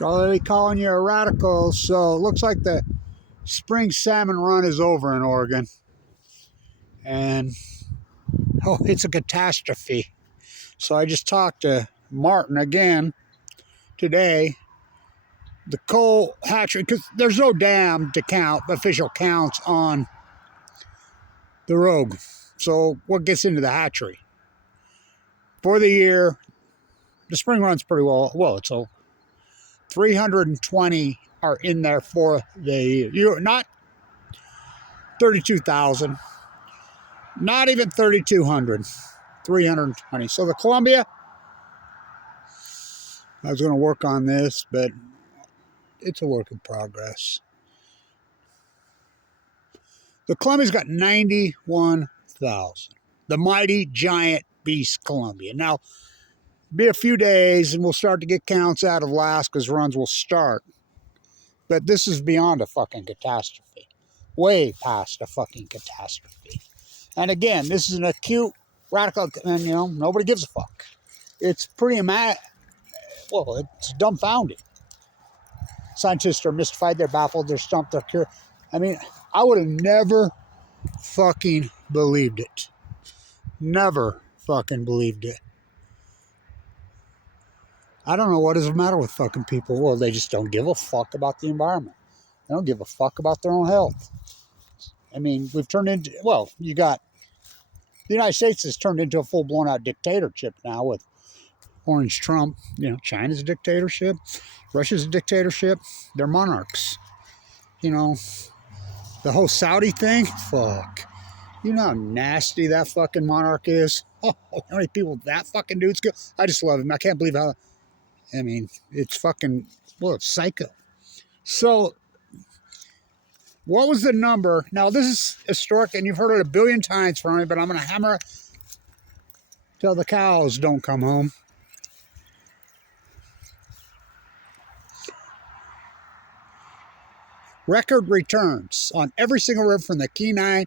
So they calling you a radical. So it looks like the spring salmon run is over in Oregon. And, oh, it's a catastrophe. So I just talked to Martin again today. The coal hatchery, because there's no dam to count, official counts on the Rogue. So what gets into the hatchery? For the year, the spring runs pretty well. Well, it's a 320 are in there for the year. Not 32,000, not even 3,200, 320. So the Columbia, I was going to work on this, but it's a work in progress. The Columbia's got 91,000. The mighty giant beast Columbia. Now, be a few days and we'll start to get counts out of Alaska's runs will start. But this is beyond a fucking catastrophe. Way past a fucking catastrophe. And again, this is an acute, radical, and you know, nobody gives a fuck. It's pretty well, it's dumbfounded. Scientists are mystified, they're baffled, they're stumped, they're curious. I mean, I would have never fucking believed it. Never fucking believed it. I don't know what is the matter with fucking people. Well, they just don't give a fuck about the environment. They don't give a fuck about their own health. I mean, we've turned into, well, you got, the United States has turned into a full-blown out dictatorship now with Orange Trump. You know, China's a dictatorship. Russia's a dictatorship. They're monarchs. You know, the whole Saudi thing, fuck. You know how nasty that fucking monarch is? Oh, how many people that fucking dude's good? I just love him. I can't believe how, I mean, it's fucking, well, it's psycho. So, what was the number? Now, this is historic, and you've heard it a billion times from me, but I'm going to hammer it till the cows don't come home. Record returns on every single river from the Kenai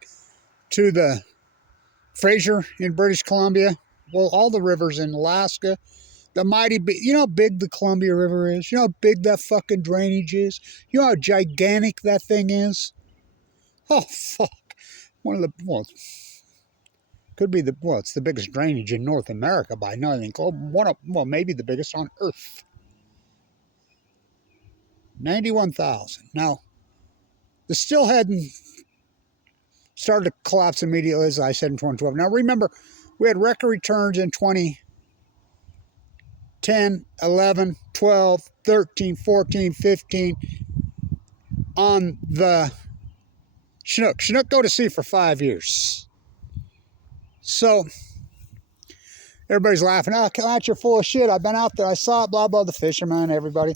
to the Fraser in British Columbia. Well, all the rivers in Alaska. The mighty, you know how big the Columbia River is? You know how big that fucking drainage is? You know how gigantic that thing is? Oh, fuck. One of the, well, could be the, well, it's the biggest drainage in North America by nothing. One of, well, maybe the biggest on Earth. 91,000. Now, the still hadn't started to collapse immediately, as I said, in 2012. Now, remember, we had record returns in 2010, 11, 12, 13, 14, 15 on the Chinook. Chinook go to sea for 5 years. So, everybody's laughing. Oh, Cat, you're full of shit. I've been out there. I saw it, blah, blah, the fishermen, everybody.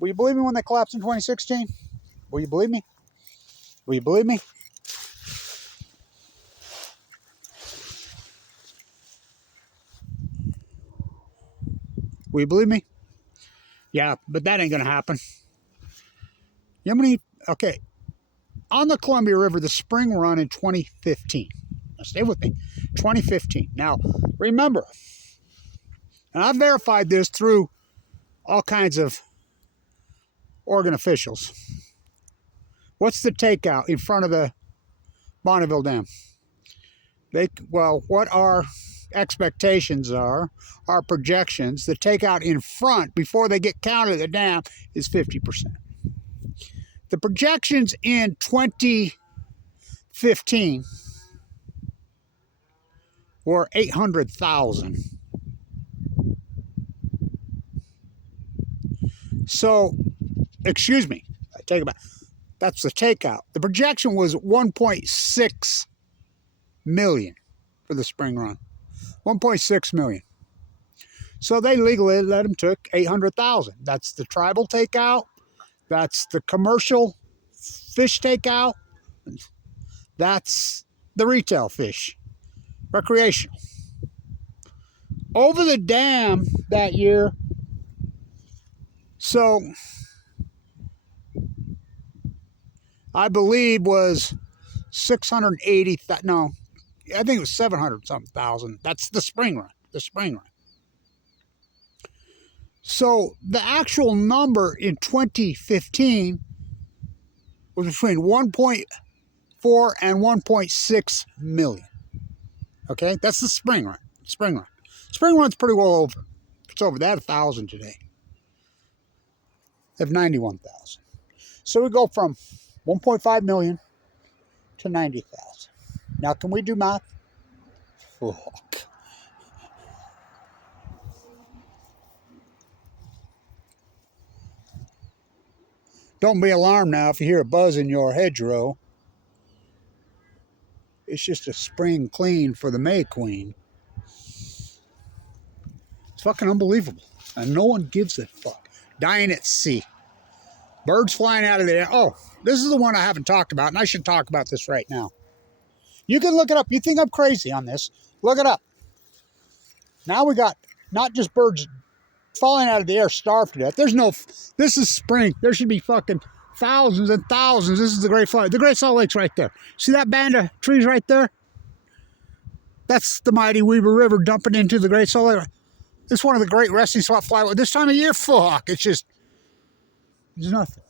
Will you believe me when they collapsed in 2016? Will you believe me? Will you believe me? Will you believe me? Yeah, but that ain't going to happen. You know how many, okay, on the Columbia River, the spring run in 2015. Now, stay with me. 2015. Now, remember, and I've verified this through all kinds of Oregon officials. What's the takeout in front of the Bonneville Dam? Well, what our expectations are, our projections, the takeout in front before they get counted at the dam is 50%. The projections in 2015 were 800,000. So, excuse me, I take it back. That's the takeout. The projection was 1.6 million for the spring run. 1.6 million. So they legally let them took 800,000. That's the tribal takeout. That's the commercial fish takeout. That's the retail fish. Recreational. Over the dam that year, so I believe was 680, no, I think it was 700 something thousand. That's the spring run, the spring run. So the actual number in 2015 was between 1.4 and 1.6 million. Okay, that's the spring run. Spring run. Spring run's pretty well over. It's over. They had 1,000 today. They have 91,000. So we go from 1.5 million to 90,000. Now, can we do math? Fuck. Don't be alarmed now if you hear a buzz in your hedgerow. It's just a spring clean for the May Queen. It's fucking unbelievable. And no one gives a fuck. Dying at sea. Birds flying out of the air. Oh, this is the one I haven't talked about, and I should talk about this right now. You can look it up. You think I'm crazy on this? Look it up. Now we got not just birds falling out of the air, starved to death. This is spring. There should be fucking thousands and thousands. This is the Great Fire. The Great Salt Lake's right there. See that band of trees right there? That's the mighty Weber River dumping into the Great Salt Lake. It's one of the great resting spot flyway. This time of year, fuck. It's just, there's nothing.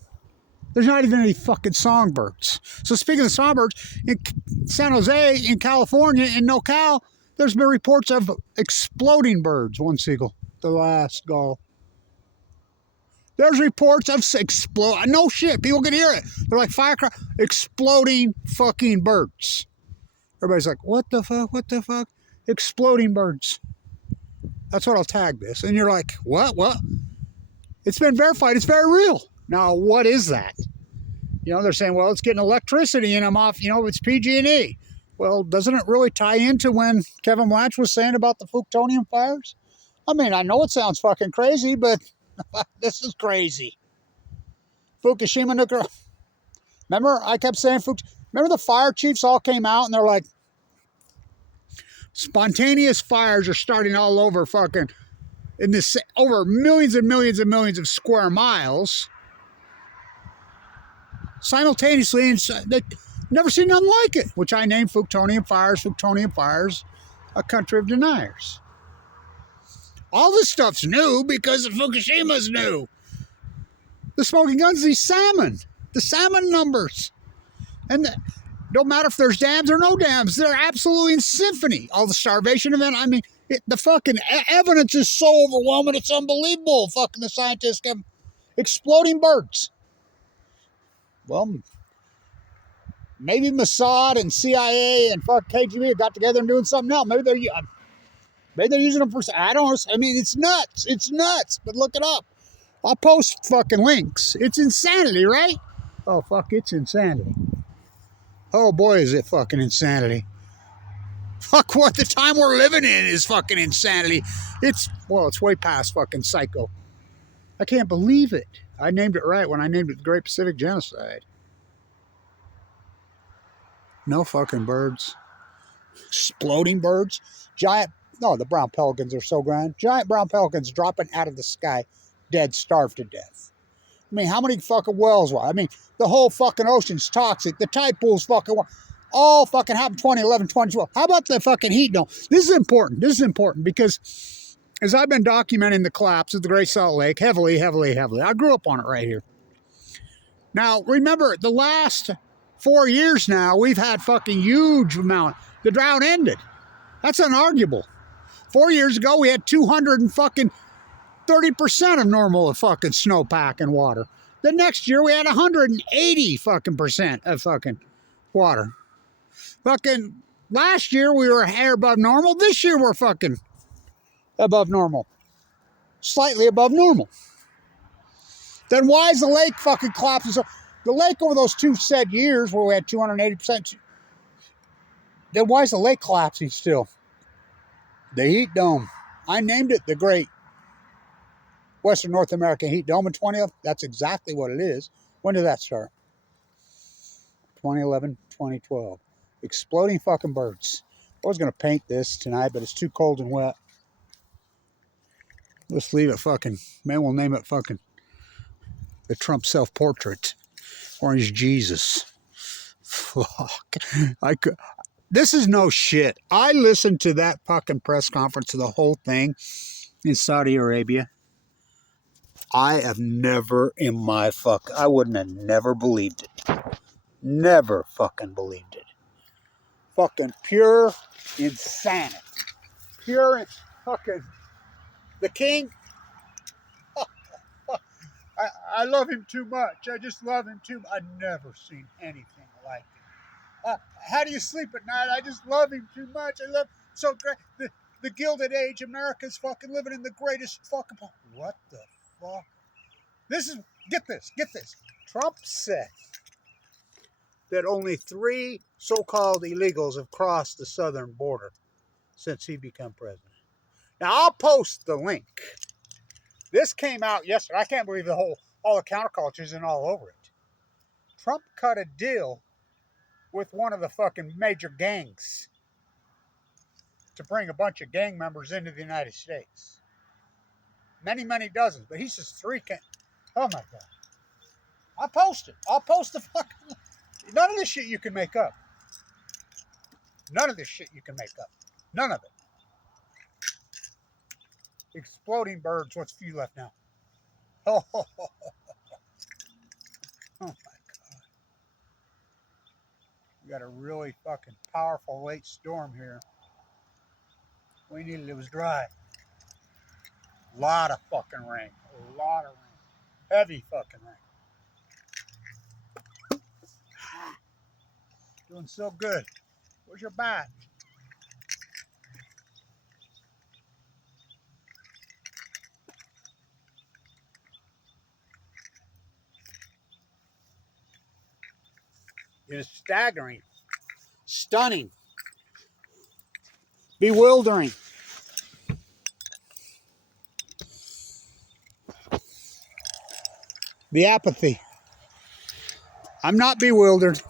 There's not even any fucking songbirds. So speaking of songbirds, in San Jose, in California, in NoCal, there's been reports of exploding birds. One seagull, the last gull. There's reports of no shit, people can hear it. They're like firecrackers, exploding fucking birds. Everybody's like, what the fuck, what the fuck? Exploding birds. That's what I'll tag this. And you're like, what? It's been verified, it's very real. Now, what is that? You know, they're saying, well, it's getting electricity in them off, you know, it's PG&E. Well, doesn't it really tie into when Kevin Blanch was saying about the Fukushima fires? I mean, I know it sounds fucking crazy, but this is crazy. Fukushima nuclear. Remember, I kept saying, remember the fire chiefs all came out and they're like, spontaneous fires are starting all over fucking, in this, over millions and millions and millions of square miles. Simultaneously, and they never seen nothing like it, which I named Fukushima fires, a country of deniers. All this stuff's new because Fukushima's new. The smoking guns, the salmon numbers. And don't matter if there's dams or no dams, they're absolutely in symphony. All the starvation event, I mean, the fucking evidence is so overwhelming, it's unbelievable. Fucking the scientists have exploding birds. Well, maybe Mossad and CIA and fuck KGB got together and doing something else. Maybe they're using them for, I don't know. I mean, it's nuts, but look it up. I'll post fucking links. It's insanity, right? Oh, fuck, it's insanity. Oh, boy, is it fucking insanity. Fuck, what the time we're living in is fucking insanity. It's way past fucking psycho. I can't believe it. I named it right when I named it the Great Pacific Genocide. No fucking birds. Exploding birds. The brown pelicans are so grand. Giant brown pelicans dropping out of the sky, dead, starved to death. I mean, how many fucking whales? I mean, the whole fucking ocean's toxic. The tide pool's fucking, all fucking happened 2011, 2012. How about the fucking heat dome? This is important because as I've been documenting the collapse of the Great Salt Lake heavily, I grew up on it right here. Now, remember, the last 4 years now, we've had fucking huge amount. The drought ended. That's unarguable. 4 years ago, we had 200 and fucking 30% of normal fucking snowpack and water. The next year, we had 180 fucking percent of fucking water. Fucking last year, we were a hair above normal. This year, we're fucking above normal. Slightly above normal. Then why is the lake fucking collapsing? So the lake over those two said years where we had 280%, then why is the lake collapsing still? The heat dome. I named it the Great Western North American Heat Dome in 2011. That's exactly what it is. When did that start? 2011, 2012. Exploding fucking birds. I was going to paint this tonight, but it's too cold and wet. Let's leave it fucking, maybe we'll name it fucking the Trump self-portrait. Orange Jesus. Fuck. This is no shit. I listened to that fucking press conference of the whole thing in Saudi Arabia. I have never in my I wouldn't have never believed it. Never fucking believed it. Fucking pure insanity. Pure fucking the king. I love him too much. I just love him too much. I've never seen anything like it. How do you sleep at night? I just love him too much. I love so great. The Gilded Age, America's fucking living in the greatest fucking. What the fuck? This is get this. Trump said that only 3 so-called illegals have crossed the southern border since he became president. Now I'll post the link. This came out yesterday. I can't believe all the countercultures and all over it. Trump cut a deal with one of the fucking major gangs to bring a bunch of gang members into the United States. Many dozens, but he says 3 can. Oh my God. I'll post it. I'll post the fucking. None of this shit you can make up. None of this shit you can make up. None of it. Exploding birds. What's few left now? Oh my God. We got a really fucking powerful late storm here. We needed it was dry. A lot of fucking rain. A lot of rain. Heavy fucking rain. Doing so good. Where's your bat? It is staggering, stunning, bewildering. The apathy. I'm not bewildered.